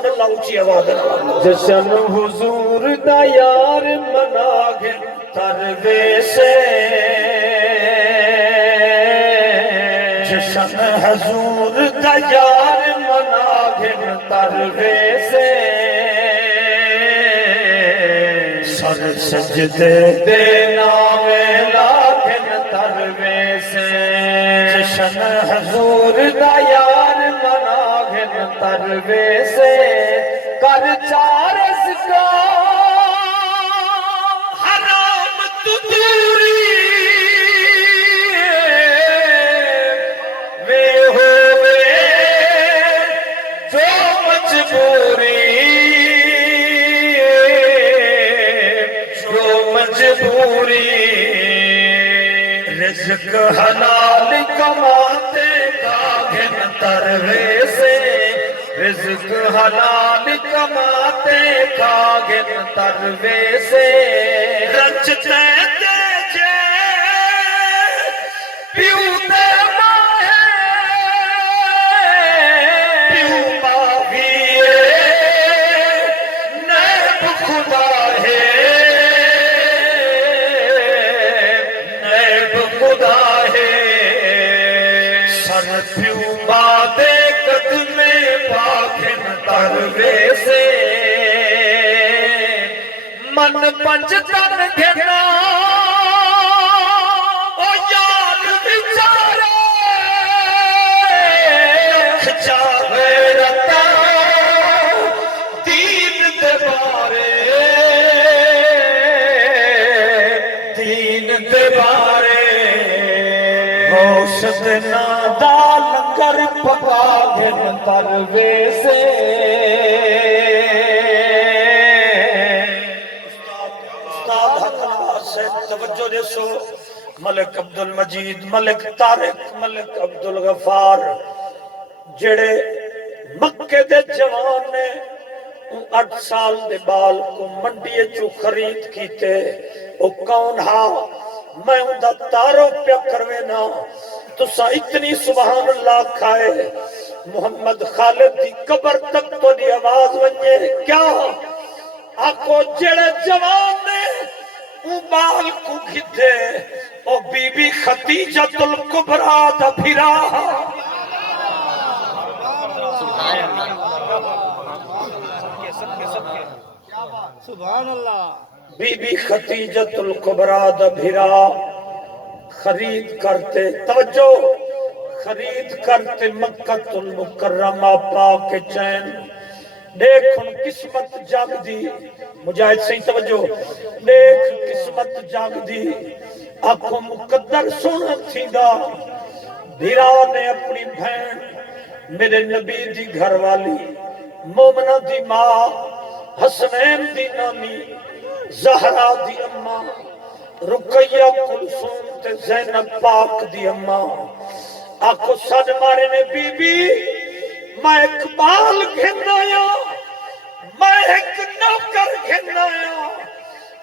سبحان اللہ اچھی آواز ہے جشن حضور دا یار مناگے تروے سے جشن حضور دا یار مناگے تروے سے سر سجدے دینا لاکھن تروے سے جشن حضور دا یار مناگن تروے سے کر چارس کا حرام تو دوری وے ہوئے جو مجبوری جو مجبوری رزق حلال کماتے کاغن تروے سے رزق حلال کماتے کاغن تروے سے رچتے تیجے پیوتے ماہے پیو ماہیے نیب خدا ہے نیب خدا ہے سر پیو بادے قدمے پاکن تروے سے من پنج تن گھنا او یار بیچارے کھچاوے رتا دین دے بارے دین دے بارے گوشت نادا لنگر پکاگن تروے سے استاد حق نواز سے توجہ دے سو ملک عبدالمجید ملک طارق ملک عبدالغفار جڑے مکے دے جوان نے 8 سال دے بال کو منڈی چو خرید کیتے او کون ہا میں ان دا تارو پیا کروینا تو سا اتنی سبحان اللہ کھائے محمد خالد دی قبر تک تو دی آواز ونجے کیا آکو جڑے جوان نے او بال کو گھدے او بی بی خدیجۃ الکبریٰ دا بھرا سبحان اللہ بی بی خدیجۃ الکبریٰ دا بھرا خرید کرتے توجہ خرید کرتے مکہ المکرمہ پاک چین دیکھ ان قسمت جاگ دی مجاہد صحیح توجہ دیکھ قسمت جاگ دی آنکھوں مقدر سونا تھی دا بھیرا نے اپنی بہن میرے نبی دی گھر والی مومنہ دی ماں حسنین دی نامی زہرا دی اماں رقیہ کلثوم تے زینب پاک دی اماں آنکھوں سج مارے نے بی بی میں اقبال گھنایا میں ایک نوکر گھنایا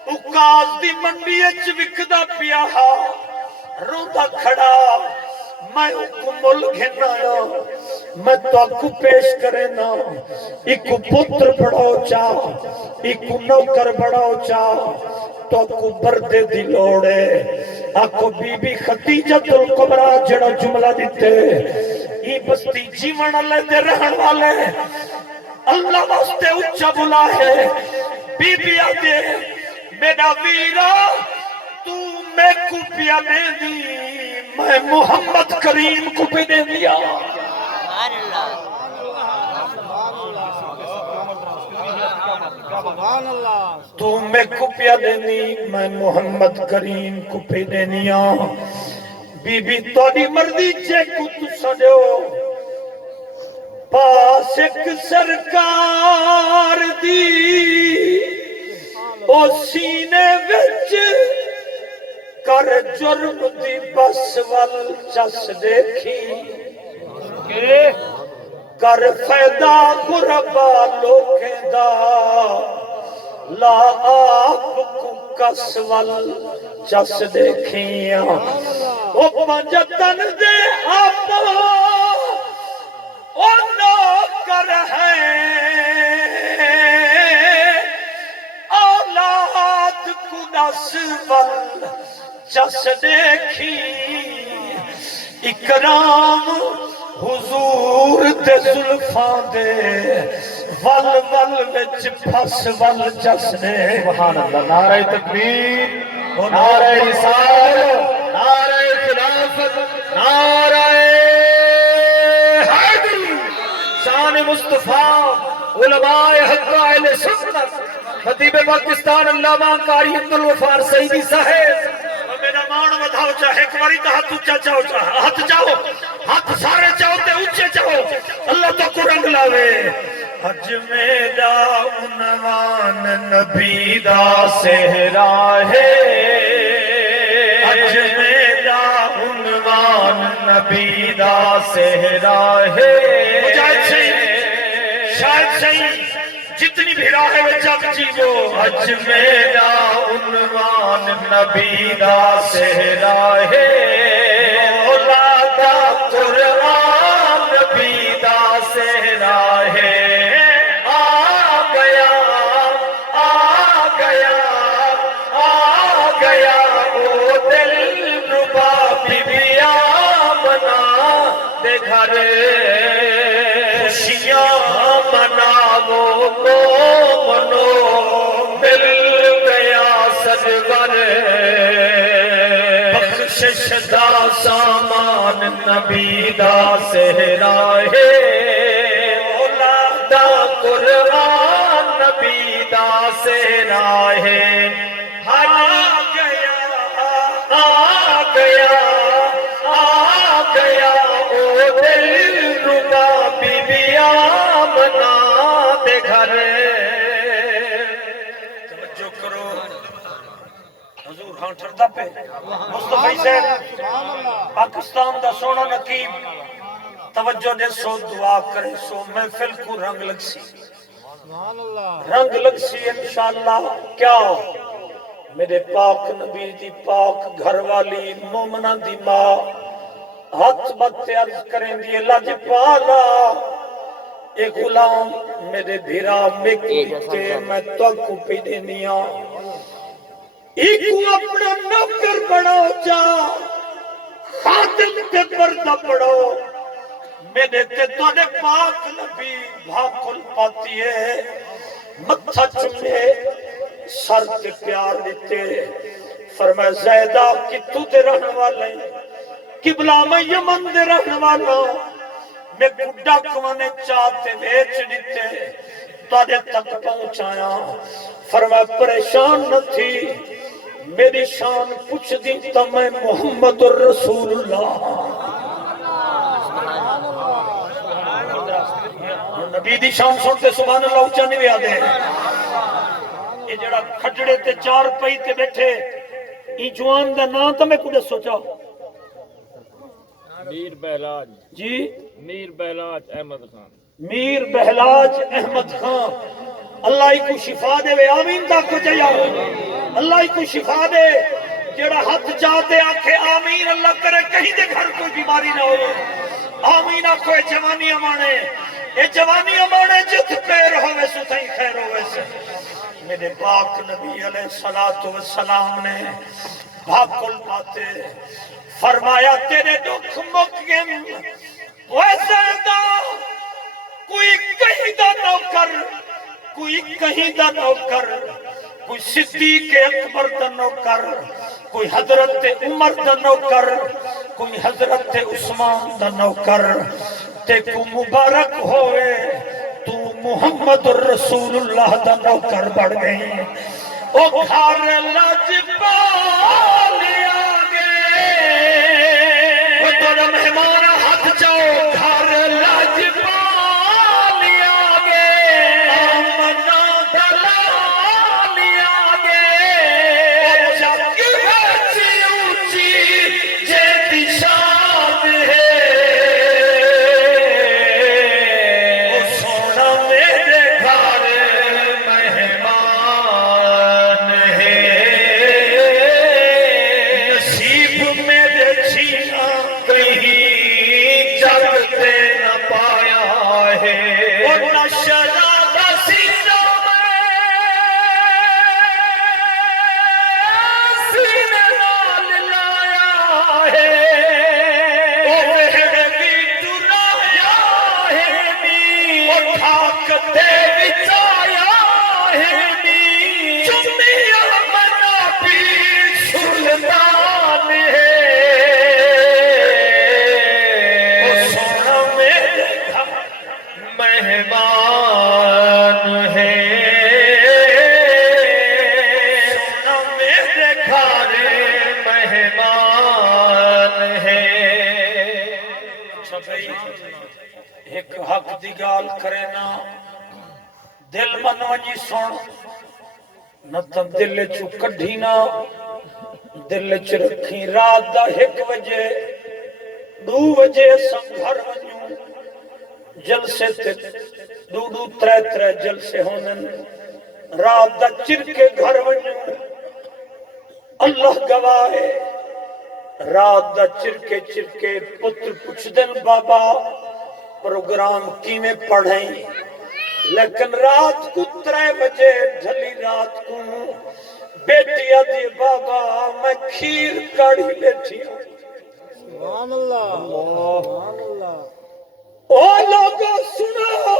اکاز دی منڈی اچ وکدا پیا ہا روندا کھڑا میں اکو مل گھنایا میں تو اکو پیش کرے نا اکو پتر بڑاو چاہ اکو نوکر بڑاو چاہ تو اکو بردے دی لوڑے اکو بی بی خدیجۃ الکبریٰ جڑا جملہ دیتے ای بستی جیون اللہ دے رہن والے اللہ واسطے اچھا بلا ہے بی بی آدھے میرا ویرا تو میں کو پیا دے دی میں محمد کریم کو پہ دے دیا سبحان اللہ تو میں کو پیا دے دی میں محمد کریم کو پہ دے دیا بی بی توڑی مردی چے کو تو سجو پاس ایک سرکار دی او سینے وچ کر جرم دی بس وال چس دیکھی کر فیدہ غربا لوکیں دا لا آپ کو کس وال چس دیکھیاں او پنجتن دے آپ او نوکر ہے چس دیکھی اکرام حضور دے زلفاں دے ول ول وچ پھس ول جس نے سبحان اللہ نعرہ تکبیر نعرہ رسالت نعرہ خلافت نعرہ حیدری شان مصطفیٰ علماء حق اہل سنت خطیب پاکستان علامہ قاری عبدالغفار سعیدی صاحب میرا مان ودھاؤ چاہے ایک باری تو ہاتھ اونچا چاہو ہاتھ جاؤ ہاتھ سارے چاہو تے اونچے چاہو اللہ تو کو رنگ لاوے حج میرا عنوان نبی دا صحرا ہے حج میرا عنوان نبی دا صحرا ہے مجاہد صحیح شاید صحیح جتنی بھی راہ ہے وہ جب جیو حج میرا عنوان نبی دا صحرا ہے مولا دا قرآن نبی دا صحرا ہے آ گیا آ گیا آ گیا او دل ربا بی بیا بنا دے گھر خوشیاں مناو کو منو مل گیا سرور بخشش دا سامان نبی دا صحرا ہے مولا دا قرآن نبی دا صحرا ہے آ گیا آ گیا آ گیا او دل ربا بی بیا بنا دے گھر توجہ کرو حضور ہاں ٹھردا پہ مصطفی صاحب پاکستان دا سونا نقیب توجہ دے سو دعا کرے سو محفل کو رنگ لگ سی سبحان اللہ رنگ لگ سی انشاءاللہ کیا میرے پاک نبی دی پاک گھر والی مومنہ دی ماں ہاتھ بات عرض کریں دی اللہ جی پالا ایک غلام میرے بھیرا مکی تے میں تو کو پی دینیا ایک کو اپنا نوکر بناؤ جا خادم تے پردہ پڑھو میرے تے تو نے پاک نبی بھاکل پاتی ہے متھا چلے سر تے پیار دیتے فرمایا زیدہ کی تو دے رہنے والے قبلہ میں یمن دے رہنے والا میں گڈا کوانے چاہتے بیچ دیتے تاڑے تک پہنچایا فرمایا پریشان نہ تھی میری شان پوچھ دی تو میں محمد الرسول اللہ نبی دی شان سنتے سبحان اللہ اچھا نہیں بھی آدھے یہ جڑا کھجڑے تے چار پئی تے بیٹھے ای جوان دا نام تو میں کدے سوچا میر بہلاج جی میر بہلاج احمد خان میر بہلاج احمد خان اللہ ہی کو شفا دے وے آمین دا کو جایا اللہ ہی کو شفا دے جڑا ہاتھ چاہتے آکھے آمین اللہ کرے کہیں دے گھر کوئی بیماری نہ ہو آمین آکھو اے جوانی امانے اے جوانی امانے جت پیر ہوئے سو تھیں خیر ہوئے سے میرے پاک نبی علیہ السلام نے بھاکل پاتے فرمایا تیرے دکھ مکم ویسے دا کوئی کہیں دا نوکر کوئی کہیں دا نوکر کوئی صدیق اکبر دا نوکر کوئی حضرت عمر دا نوکر کوئی حضرت عثمان دا نوکر تے کو مبارک ہوئے تو محمد الرسول اللہ دا نوکر بڑھ گئی او گھر لاجپال آگے وہ تھوڑا مہمان ہاتھ جاؤ گھر لاجپال آگے آمنا دلال آگے جب کی بچی اونچی جیتی شان ہے او سونا میرے گھر مہمان ہے نصیب میرے چھینا کہیں دے وچ آیا ہے نی چمیا منا پیر سلطان ہے سونا میرے گھر مہمان ہے سونا میرے گھر مہمان ہے اچھا بھائی ایک حق دی گال کرے نا دل من ونجی سن نہ تو دل چو کڈھی نا دل چ رکھی رات دا 1 بجے 2 بجے سن گھر ونجوں جلسے تے 2 3 جلسے ہونن رات دا چر کے گھر ونجوں اللہ گواہ ہے رات دا چرکے پتر پوچھ دن بابا پروگرام کی میں پڑھیں لیکن رات کو 3 بجے ڈھلی رات کو بیٹی آدھی بابا میں کھیر کڑھی بیٹھی ہوں سبحان اللہ سبحان اللہ او لوگو سنو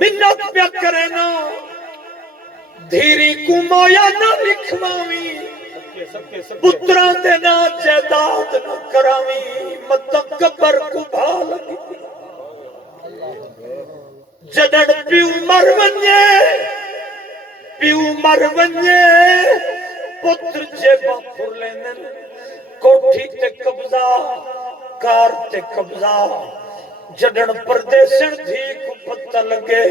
منت پیا کرے نا دھیری کو مویا نہ لکھواوی پتران دے نا جائیداد نہ کراوی مطلب قبر کو بھا لگی جدڑ پیو مر ونجے پتر جیبا پھر لیندن کوٹھی تے قبضہ کار تے قبضہ جدڑ پردیسن دھی کو پتہ لگے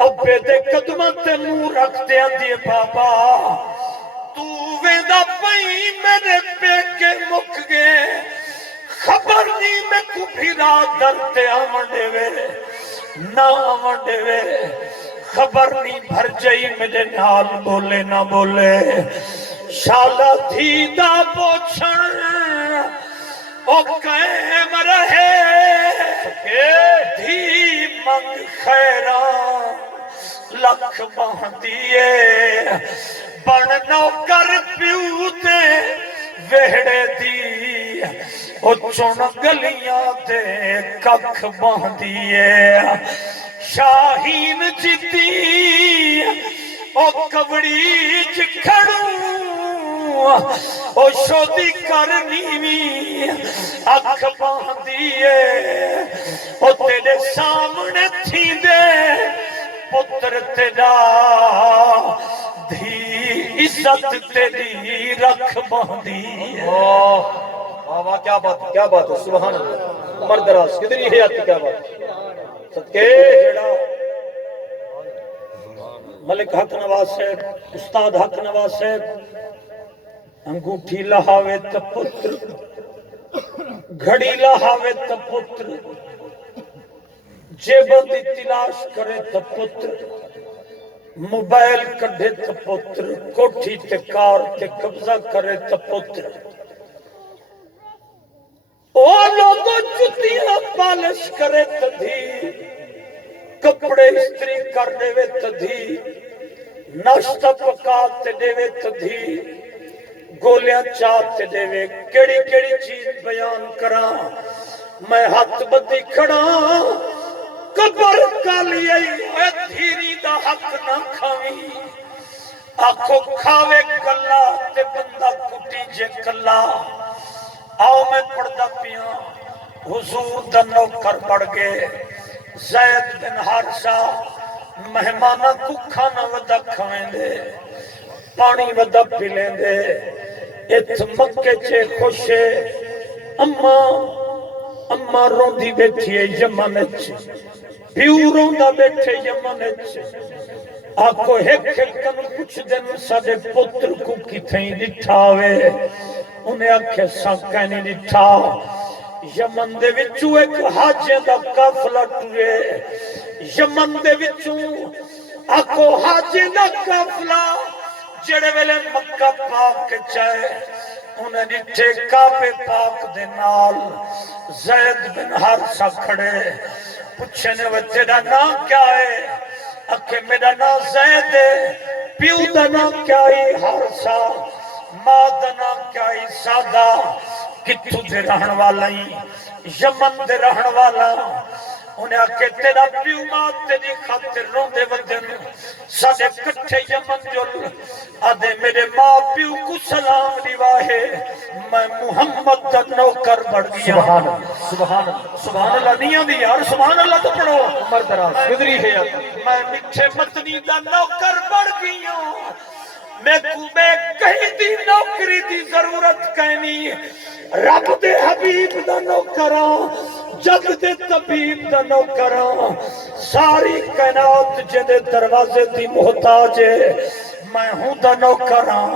ابے دے قدمہ تے منہ رکھ دیا دیے بابا تو ویدہ پئی میرے پیکے مک گئے خبر نہیں میں کو بھی رات درتے آمڑے وے نہ آمڑے وے خبر نہیں بھر جائی میرے نال بولے نہ بولے شالا دھیدہ پوچھن او قائم رہے دھی منگ خیران لکھ باندھیے بن نوکر پیوتے وہڑے دی او چون گلیاں دے ککھ باندھیے شاہین جیتی او کبڑی جکھڑوں او شودی کرنی وی اکھ باندھیے او تیرے سامنے تھی دے پتر تیرا دھی عزت تیری رکھ باندھی واہ کیا بات ہے سبحان اللہ عمر دراز کتنی حیات کی کیا بات صدقے جڑا ملک حق نواز صاحب استاد حق نواز صاحب انگوٹھی لہاوے تا پتر گھڑی لہاوے تا پتر جیبہ دی تلاش کرے تا پتر موبائل کڑھے تا پتر کوٹھی تے کار تے قبضہ کرے تا پتر او لوگوں جتیاں پالش کرے تا دھی کپڑے استری کر دے وے تا دھی ناشتہ پکا تے دے وے تا دھی گولیاں چاہتے دے وے کیڑی چیز بیان کرا میں ہاتھ بدی کھڑا قبر کالی اے دھیری دا حق نہ کھاوی آنکھوں کھاوے کلا تے بندہ کٹی جے کلا آؤ میں پڑھدا پیاں حضور دا نوکر پڑھ گئے زید بن حارثہ مہمانہ کو کھانا ودا کھویں دے پانی ودا پی لیں دے ات مکے چے خوشے اماں روندی بیٹھی ہے یمنچ پیو روندا بیٹھے یمنچ آکو ایک کن کچھ دن ساڑے پتر کو کتھیں ڈٹھاوے انہیں آکھے سانکہ نہیں ڈٹھا یمن دے وچوں ایک حاجے دا کافلہ ٹوئے یمن دے وچوں آکو حاجے دا کافلہ جڑے ویلے مکہ پاک چاہے انہیں ڈٹھے کعبے پاک دے نال زید بن حارثہ کھڑے پوچھنے وہ تیرا نام کیا ہے اکھے میرا نام زید ہے پیو دا نام کیا ہے حارثہ ماں دا نام کیا ہے سادہ کتھو دے رہن والا ہی یمن دے رہن والا انہیں آکے تیرا پیو ماں تیری خاطر روندے ودن سادے کٹھے یمن جل آدھے میرے ماں پیو کو سلام دیواہے میں محمد دا نوکر بڑھ گیا سبحان اللہ سبحان اللہ سبحان اللہ نہیں آدھی یار سبحان اللہ تو پڑھو عمر دراز گزری ہے میں مٹھے مدنی دا نوکر بڑھ گیا میں کہیں دی نوکری دی ضرورت کہنی رب دے حبیب دا نوکراں جگ دے طبیب دا نوکراں ساری کائنات جدے دروازے دی محتاج ہے میں ہوں دا نوکراں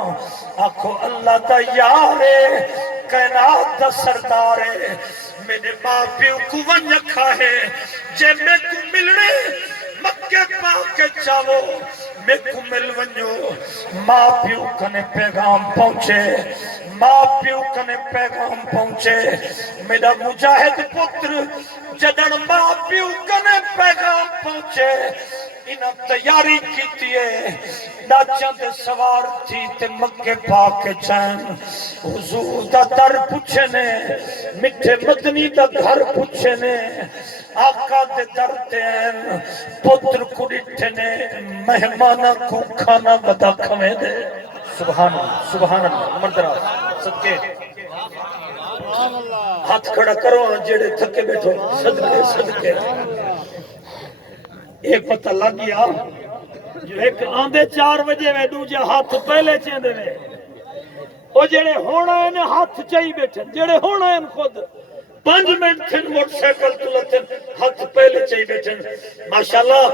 آکھو اللہ دا یار ہے کائنات دا سردار ہے میرے ماں پیو کو ونکھا ہے جے میں کو ملنے مکے پاک کے چاہو میں کو مل ونجو ماں پیو کنے پیغام پہنچے ماں پیو کنے پیغام پہنچے میرا مجاہد پتر جدن ماں پیو کنے پیغام پہنچے انہاں تیاری کیتی ہے ناچاں دے سوار تھی تے مکے پاک کے چین حضور دا در پوچھے نے مٹھے مدنی دا گھر پوچھے نے آقا دے در دین پتر کو ڈٹھے نے مہمانہ کو کھانا بدا کھویں دے سبحان اللہ عمر دراز صدقے ہاتھ کھڑا کرو جڑے تھکے بیٹھو صدقے صدقے ایک پتہ لگ گیا جو ایک آندے 4 بجے میں دوجہ ہاتھ پہلے چیندے میں وہ جڑے ہونا ہے ہاتھ چاہی بیٹھے جڑے ہونا ہے خود 5 منٹ تھن موٹر سائیکل تلتن ہاتھ پہلے چاہی بیٹھے ماشاءاللہ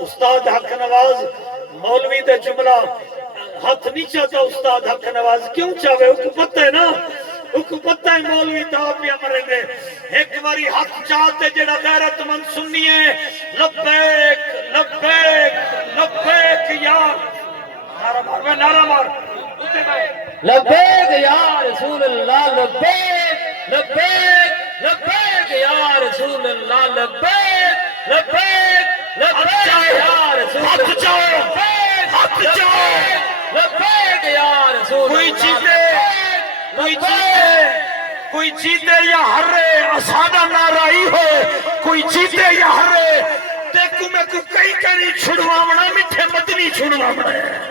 استاد حق نواز مولوی دے جملہ ہاتھ نہیں چاہتا استاد حق نواز کیوں چاہے اس کو پتہ ہے نا اس کو پتہ ہے مولوی دا پیا مریں گے ایک باری ہاتھ چاہتے جڑا غیرت مند سنی ہے لبیک لبیک لبیک یا نعرہ مار میں نعرہ مار لبیک یا رسول اللہ لبیک لبیک لبیک یا رسول اللہ لبیک لبیک لبیک یا رسول اللہ ہاتھ چاہو ہاتھ چاہو لبیک یا رسول کوئی اللہ چیتے کوئی چیتے یا ہرے آسانہ نارائی ہو کوئی چیتے یا ہرے دیکھو میں کو کئی کری چھڑوامنا مٹھے مدنی چھڑوامنا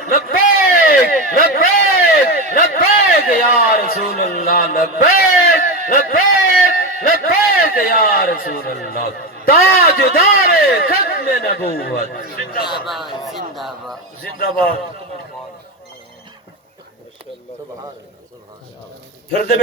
لبیک لبیک لبیک یا رسول اللہ لبیک لبیک لبیک یا رسول اللہ تاجدار ختم نبوت زندہ باد پھر دے